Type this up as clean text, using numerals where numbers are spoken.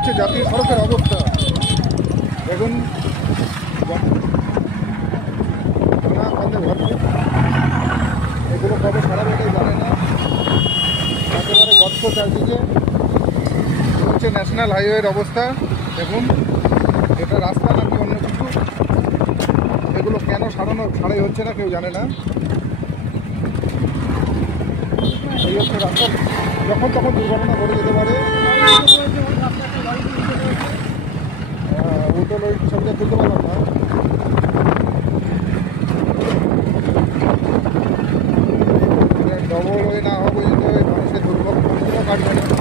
হচ্ছে জাতীয় সড়কের অবস্থা। দেখুন পথে ভর্তি, এগুলো কবে সারাবে এটাই জানে না, একেবারে গর্ত চারদিকে। হচ্ছে ন্যাশনাল হাইওয়ের অবস্থা। দেখুন এটা রাস্তা নাকি অন্য কিছু, এগুলো কেন ছাড়াই হচ্ছে না কেউ জানে না। এই হচ্ছে রাস্তা, যখন তখন দুর্ঘটনা ঘটে যেতে পারে। ওটা ওই ছবিটা তুলতে পারলাম না। ডবল হয়ে না হওয়া পর্যন্ত মানুষের দুর্ঘটনা কাটবে না।